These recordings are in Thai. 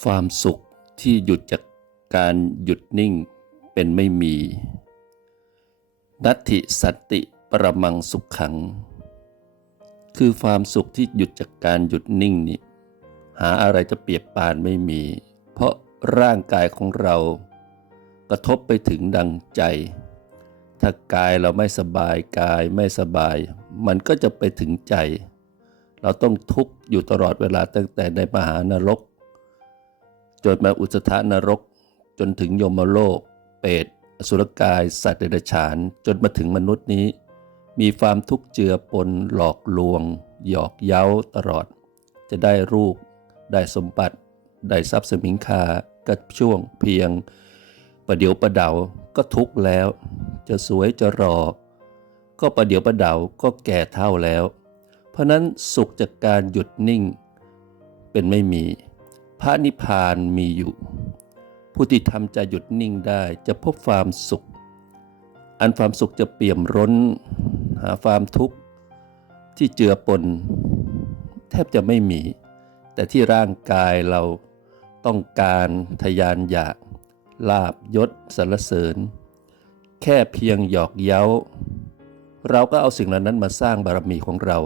ความสุขที่หยุดจากการหยุดนิ่งเป็นไม่มี นัตถิสัตติปรมังสุขขัง คือความสุขที่หยุดจากการหยุดนิ่งนี่หาอะไรจะเปรียบปานไม่มี เพราะร่างกายของเรากระทบไปถึงดังใจ ถ้ากายเราไม่สบายกายไม่สบาย มันก็จะไปถึงใจ เราต้องทุกข์อยู่ตลอดเวลาตั้งแต่ในมหานรก จนมาอุสธานรก จนถึงยมโลก เปรตอสุรกาย สัตว์เดรัจฉาน จนมาถึงมนุษย์นี้ มีความทุกข์เจือปนหลอกลวง หยอกเย้าตลอด จะได้รูป ได้สมบัติ ได้ทรัพย์สมิงคาก็ช่วงเพียง ประเดี๋ยวประเดา ก็ทุกข์แล้ว จะสวยจะรอ ก็ประเดี๋ยวประเดา ก็แก่เท่าแล้ว เพราะนั้นสุขจากการหยุดนิ่ง เป็นไม่มี พระนิพพานมีอยู่ ผู้ที่ทำใจหยุดนิ่งได้จะพบความสุข อันความสุขจะเปี่ยมร้น หาความทุกข์ที่เจือปน แทบจะไม่มี แต่ที่ร่างกายเราต้องการทยานอยากลาบยศสรรเสริญ แค่เพียงหยอกเย้า เราก็เอาสิ่งเหล่านั้นมาสร้างบารมีของเรา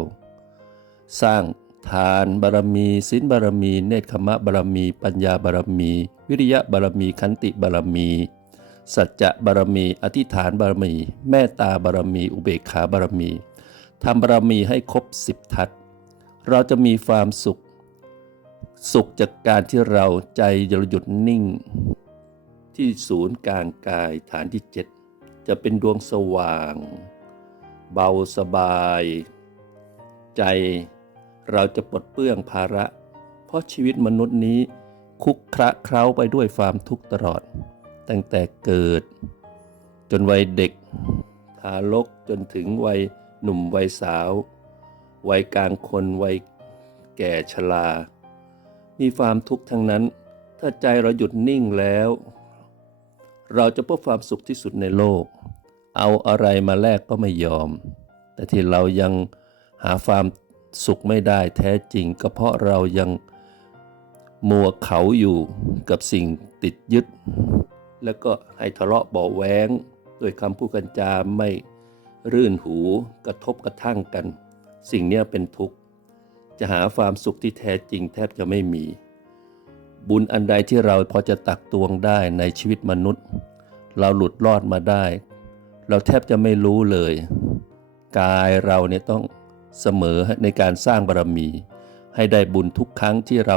สร้าง ทานบารมีศีลบารมี เนคขมะบารมี ปัญญาบารมี วิริยะบารมีขันติบารมี สัจจะบารมี อธิษฐานบารมีเมตตาบารมี อุเบกขาบารมีทำบารมีให้ครบสิบทัศเราจะมีความสุข สุขจากการที่เราใจหยุดนิ่ง ที่ศูนย์กลางกายฐานที่เจ็ดจะเป็นดวงสว่าง เบาสบาย ใจ เราจะปลดเปลื้องภาระ เพราะชีวิตมนุษย์นี้คุกคระเคล้าไปด้วยความทุกข์ตลอด ตั้งแต่เกิด จนวัยเด็ก ทารกจนถึงวัยหนุ่มวัยสาว วัยกลางคนวัยแก่ชรา มีความทุกข์ทั้งนั้น ถ้าใจเราหยุดนิ่งแล้ว เราจะพบความสุขที่สุดในโลก เอาอะไรมาแลกก็ไม่ยอม แต่ที่เรายังหาความ สุขไม่ได้แท้จริง ก็เพราะเรายังมัวเขาอยู่กับสิ่งติดยึด แล้วก็ให้ทะเลาะเบาแว้งด้วยคำพูดกันจาไม่รื่นหูกระทบกระทั่งกัน สิ่งนี้เป็นทุกข์ จะหาความสุขที่แท้จริงแทบจะไม่มี บุญอันใดที่เราพอจะตักตวงได้ในชีวิตมนุษย์ เราหลุดรอดมาได้ เราแทบจะไม่รู้เลย กายเราเนี่ยต้อง เสมอในการสร้างบารมี ให้ได้บุญทุกครั้งที่เรา